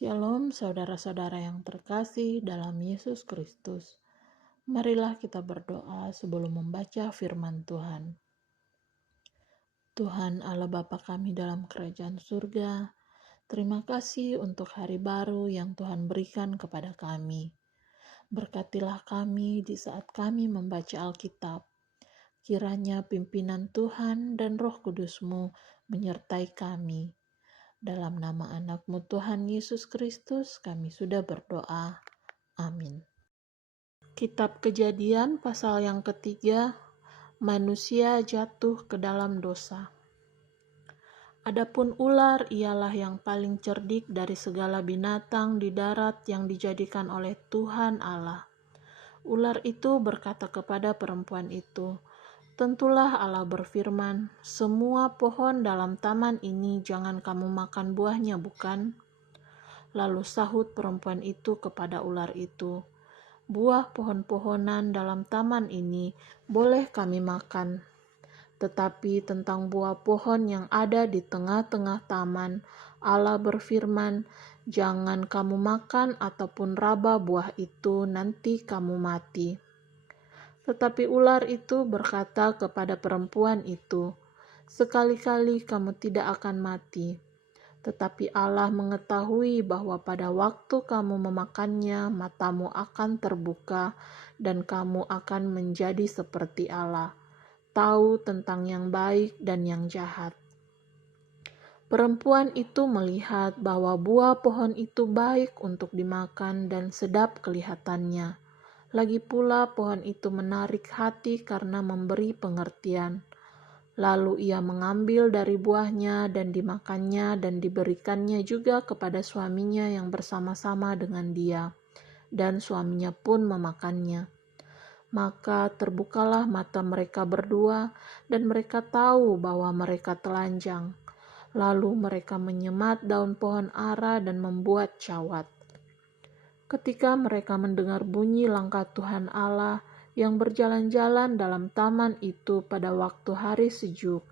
Shalom saudara-saudara yang terkasih dalam Yesus Kristus. Marilah kita berdoa sebelum membaca firman Tuhan. Tuhan Allah Bapa kami dalam kerajaan surga, terima kasih untuk hari baru yang Tuhan berikan kepada kami. Berkatilah kami di saat kami membaca Alkitab. Kiranya pimpinan Tuhan dan Roh Kudus-Mu menyertai kami. Dalam nama anak-Mu Tuhan Yesus Kristus kami sudah berdoa. Amin. Kitab Kejadian pasal yang ketiga, manusia jatuh ke dalam dosa. Adapun ular ialah yang paling cerdik dari segala binatang di darat yang dijadikan oleh Tuhan Allah. Ular itu berkata kepada perempuan itu, "Tentulah Allah berfirman, semua pohon dalam taman ini jangan kamu makan buahnya, bukan?" Lalu sahut perempuan itu kepada ular itu, "Buah pohon-pohonan dalam taman ini boleh kami makan, tetapi tentang buah pohon yang ada di tengah-tengah taman, Allah berfirman, jangan kamu makan ataupun raba buah itu, nanti kamu mati." Tetapi ular itu berkata kepada perempuan itu, "Sekali-kali kamu tidak akan mati. Tetapi Allah mengetahui bahwa pada waktu kamu memakannya, matamu akan terbuka dan kamu akan menjadi seperti Allah, tahu tentang yang baik dan yang jahat." Perempuan itu melihat bahwa buah pohon itu baik untuk dimakan dan sedap kelihatannya. Lagi pula pohon itu menarik hati karena memberi pengertian. Lalu ia mengambil dari buahnya dan dimakannya dan diberikannya juga kepada suaminya yang bersama-sama dengan dia. Dan suaminya pun memakannya. Maka terbukalah mata mereka berdua dan mereka tahu bahwa mereka telanjang. Lalu mereka menyemat daun pohon ara dan membuat cawat. Ketika mereka mendengar bunyi langkah Tuhan Allah yang berjalan-jalan dalam taman itu pada waktu hari sejuk,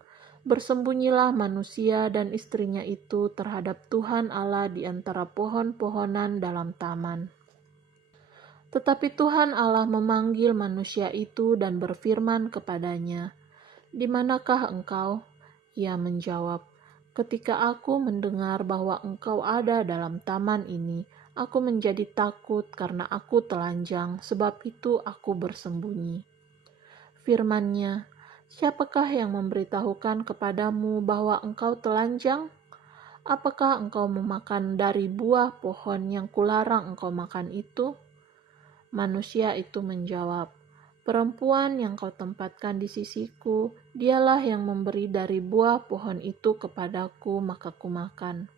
bersembunyilah manusia dan istrinya itu terhadap Tuhan Allah di antara pohon-pohonan dalam taman. Tetapi Tuhan Allah memanggil manusia itu dan berfirman kepadanya, "Di manakah engkau?" Ia menjawab, "Ketika aku mendengar bahwa engkau ada dalam taman ini, aku menjadi takut karena aku telanjang, sebab itu aku bersembunyi." Firman-Nya, "Siapakah yang memberitahukan kepadamu bahwa engkau telanjang? Apakah engkau memakan dari buah pohon yang kularang engkau makan itu?" Manusia itu menjawab, "Perempuan yang kau tempatkan di sisiku, dialah yang memberi dari buah pohon itu kepadaku, maka kumakan."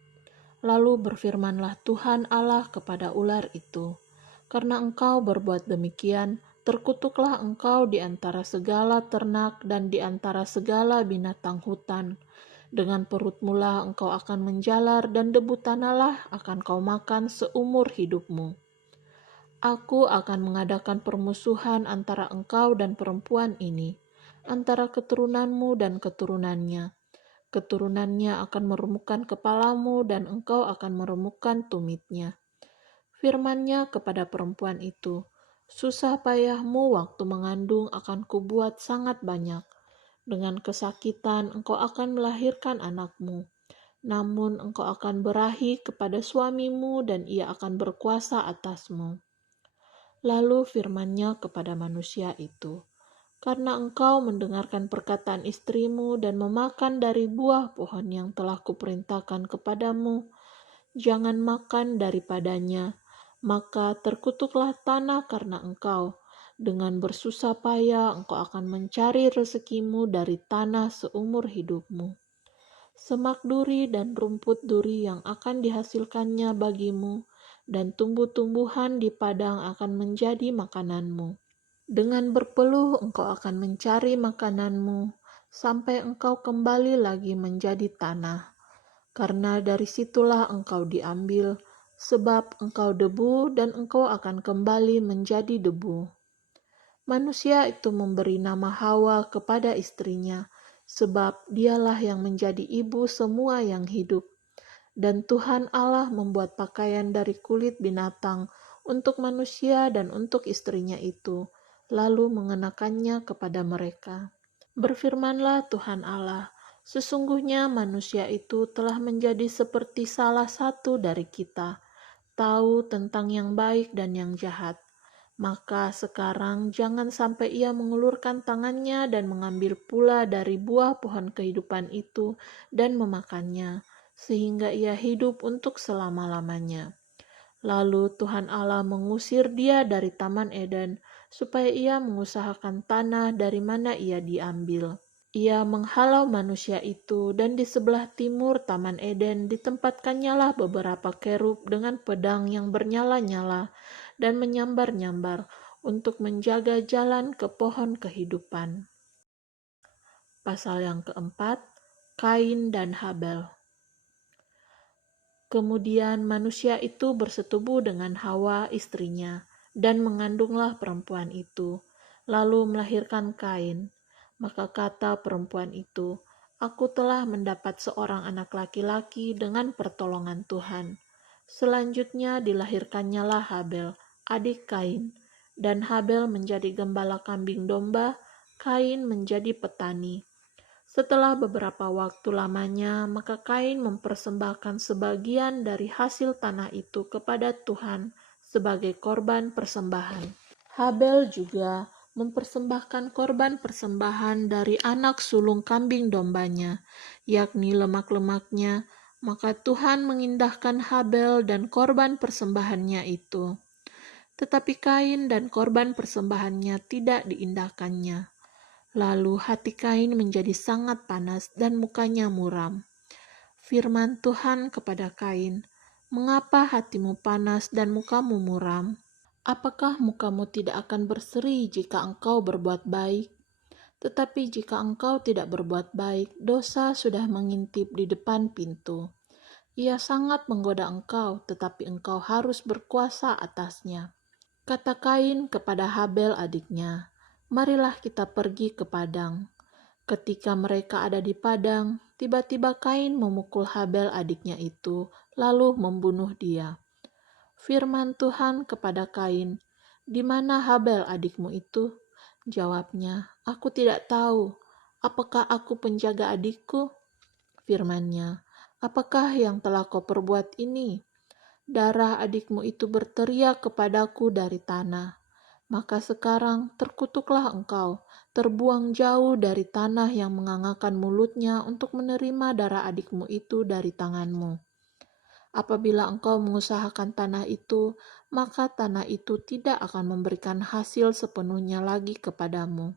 Lalu berfirmanlah Tuhan Allah kepada ular itu, "Karena engkau berbuat demikian, terkutuklah engkau di antara segala ternak dan di antara segala binatang hutan. Dengan perutmulah engkau akan menjalar dan debu tanahlah akan kau makan seumur hidupmu. Aku akan mengadakan permusuhan antara engkau dan perempuan ini, antara keturunanmu dan keturunannya. Keturunannya akan meremukkan kepalamu dan engkau akan meremukkan tumitnya." Firman-Nya kepada perempuan itu, "Susah payahmu waktu mengandung akan kubuat sangat banyak. Dengan kesakitan engkau akan melahirkan anakmu. Namun engkau akan berahi kepada suamimu dan ia akan berkuasa atasmu." Lalu firman-Nya kepada manusia itu, "Karena engkau mendengarkan perkataan istrimu dan memakan dari buah pohon yang telah kuperintahkan kepadamu, jangan makan daripadanya, maka terkutuklah tanah karena engkau. Dengan bersusah payah engkau akan mencari rezekimu dari tanah seumur hidupmu. Semak duri dan rumput duri yang akan dihasilkannya bagimu, dan tumbuh-tumbuhan di padang akan menjadi makananmu. Dengan berpeluh engkau akan mencari makananmu, sampai engkau kembali lagi menjadi tanah. Karena dari situlah engkau diambil, sebab engkau debu dan engkau akan kembali menjadi debu." Manusia itu memberi nama Hawa kepada istrinya, sebab dialah yang menjadi ibu semua yang hidup. Dan Tuhan Allah membuat pakaian dari kulit binatang untuk manusia dan untuk istrinya itu, lalu mengenakannya kepada mereka. Berfirmanlah Tuhan Allah, sesungguhnya manusia itu telah menjadi seperti salah satu dari kita, tahu tentang yang baik dan yang jahat. Maka sekarang jangan sampai ia mengulurkan tangannya dan mengambil pula dari buah pohon kehidupan itu dan memakannya, sehingga ia hidup untuk selama-lamanya. Lalu Tuhan Allah mengusir dia dari Taman Eden, supaya ia mengusahakan tanah dari mana ia diambil. Ia menghalau manusia itu, dan di sebelah timur Taman Eden ditempatkannya lah beberapa kerub dengan pedang yang bernyala-nyala dan menyambar-nyambar untuk menjaga jalan ke pohon kehidupan. Pasal yang keempat, Kain dan Habel. Kemudian manusia itu bersetubuh dengan Hawa istrinya, dan mengandunglah perempuan itu, lalu melahirkan Kain. Maka kata perempuan itu, "Aku telah mendapat seorang anak laki-laki dengan pertolongan Tuhan." Selanjutnya dilahirkannya lah Habel, adik Kain, dan Habel menjadi gembala kambing domba, Kain menjadi petani. Setelah beberapa waktu lamanya, maka Kain mempersembahkan sebagian dari hasil tanah itu kepada Tuhan sebagai korban persembahan. Habel juga mempersembahkan korban persembahan dari anak sulung kambing dombanya, yakni lemak-lemaknya, maka Tuhan mengindahkan Habel dan korban persembahannya itu. Tetapi Kain dan korban persembahannya tidak diindahkannya. Lalu hati Kain menjadi sangat panas dan mukanya muram. Firman Tuhan kepada Kain, "Mengapa hatimu panas dan mukamu muram? Apakah mukamu tidak akan berseri jika engkau berbuat baik? Tetapi jika engkau tidak berbuat baik, dosa sudah mengintip di depan pintu. Ia sangat menggoda engkau, tetapi engkau harus berkuasa atasnya." Kata Kain kepada Habel adiknya, "Marilah kita pergi ke padang." Ketika mereka ada di padang, tiba-tiba Kain memukul Habel adiknya itu, lalu membunuh dia. Firman Tuhan kepada Kain, "Di mana Habel adikmu itu?" Jawabnya, "Aku tidak tahu. Apakah aku penjaga adikku?" Firman-Nya, "Apakah yang telah kau perbuat ini? Darah adikmu itu berteriak kepadaku dari tanah. Maka sekarang terkutuklah engkau, terbuang jauh dari tanah yang mengangakan mulutnya untuk menerima darah adikmu itu dari tanganmu. Apabila engkau mengusahakan tanah itu, maka tanah itu tidak akan memberikan hasil sepenuhnya lagi kepadamu.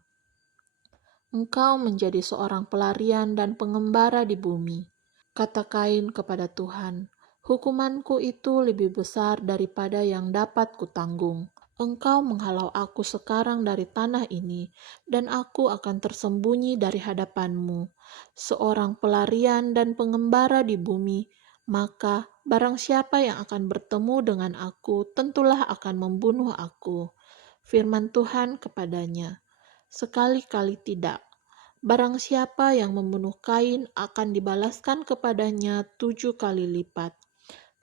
Engkau menjadi seorang pelarian dan pengembara di bumi." Kata Kain kepada Tuhan, "Hukumanku itu lebih besar daripada yang dapat kutanggung. Engkau menghalau aku sekarang dari tanah ini, dan aku akan tersembunyi dari hadapanmu, seorang pelarian dan pengembara di bumi. Maka barang siapa yang akan bertemu dengan aku, tentulah akan membunuh aku." Firman Tuhan kepadanya, "Sekali-kali tidak. Barang siapa yang membunuh Kain akan dibalaskan kepadanya 7 kali lipat."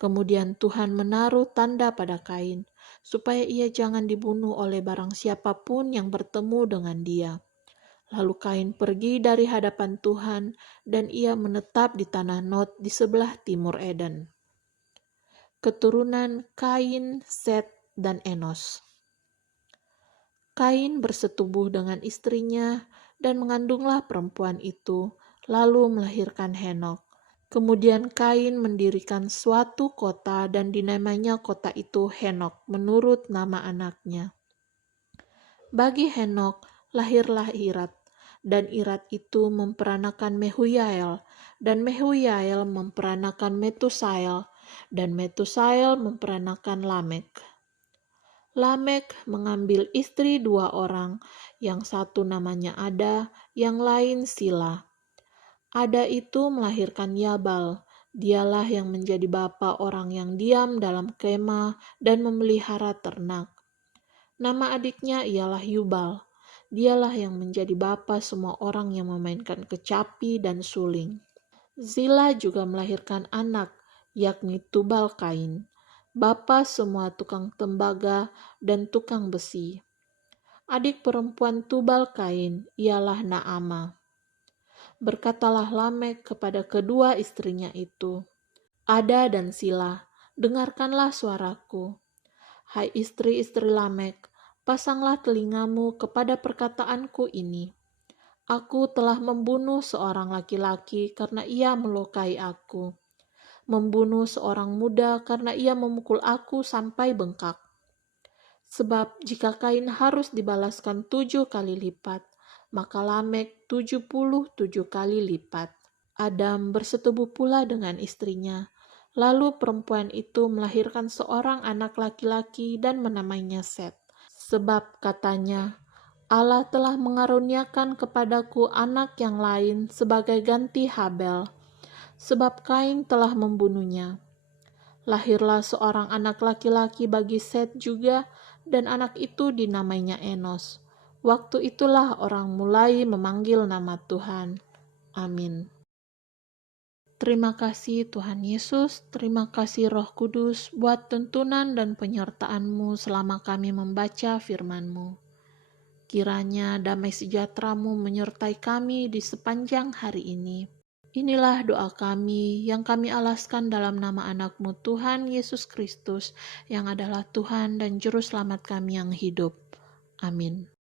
Kemudian Tuhan menaruh tanda pada Kain, supaya ia jangan dibunuh oleh barang siapapun yang bertemu dengan dia. Lalu Kain pergi dari hadapan Tuhan, dan ia menetap di tanah Nod di sebelah timur Eden. Keturunan Kain, Set, dan Enos. Kain bersetubuh dengan istrinya, dan mengandunglah perempuan itu, lalu melahirkan Henok. Kemudian Kain mendirikan suatu kota dan dinamainya kota itu Henok menurut nama anaknya. Bagi Henok lahirlah Irat, dan Irat itu memperanakan Mehuyael, dan Mehuyael memperanakan Metusael, dan Metusael memperanakan Lamek. Lamek mengambil istri 2 orang, yang satu namanya Ada, yang lain Sila. Ada itu melahirkan Yabal. Dialah yang menjadi bapa orang yang diam dalam kemah dan memelihara ternak. Nama adiknya ialah Yubal. Dialah yang menjadi bapa semua orang yang memainkan kecapi dan suling. Zila juga melahirkan anak, yakni Tubal-Kain, bapa semua tukang tembaga dan tukang besi. Adik perempuan Tubal-Kain ialah Naamah. Berkatalah Lamek kepada kedua istrinya itu, Ada dan Sila, dengarkanlah suaraku. Hai istri-istri Lamek, pasanglah telingamu kepada perkataanku ini. Aku telah membunuh seorang laki-laki karena ia melukai aku, membunuh seorang muda karena ia memukul aku sampai bengkak. Sebab jika Kain harus dibalaskan 7 kali lipat, maka Lamek 77 kali lipat. Adam bersetubuh pula dengan istrinya. Lalu perempuan itu melahirkan seorang anak laki-laki dan menamainya Set. Sebab katanya, Allah telah mengaruniakan kepadaku anak yang lain sebagai ganti Habel, sebab Kain telah membunuhnya. Lahirlah seorang anak laki-laki bagi Set juga, dan anak itu dinamainya Enos. Waktu itulah orang mulai memanggil nama Tuhan. Amin. Terima kasih Tuhan Yesus, terima kasih Roh Kudus buat tuntunan dan penyertaan-Mu selama kami membaca firman-Mu. Kiranya damai sejahtera-Mu menyertai kami di sepanjang hari ini. Inilah doa kami yang kami alaskan dalam nama anak-Mu Tuhan Yesus Kristus yang adalah Tuhan dan Juru Selamat kami yang hidup. Amin.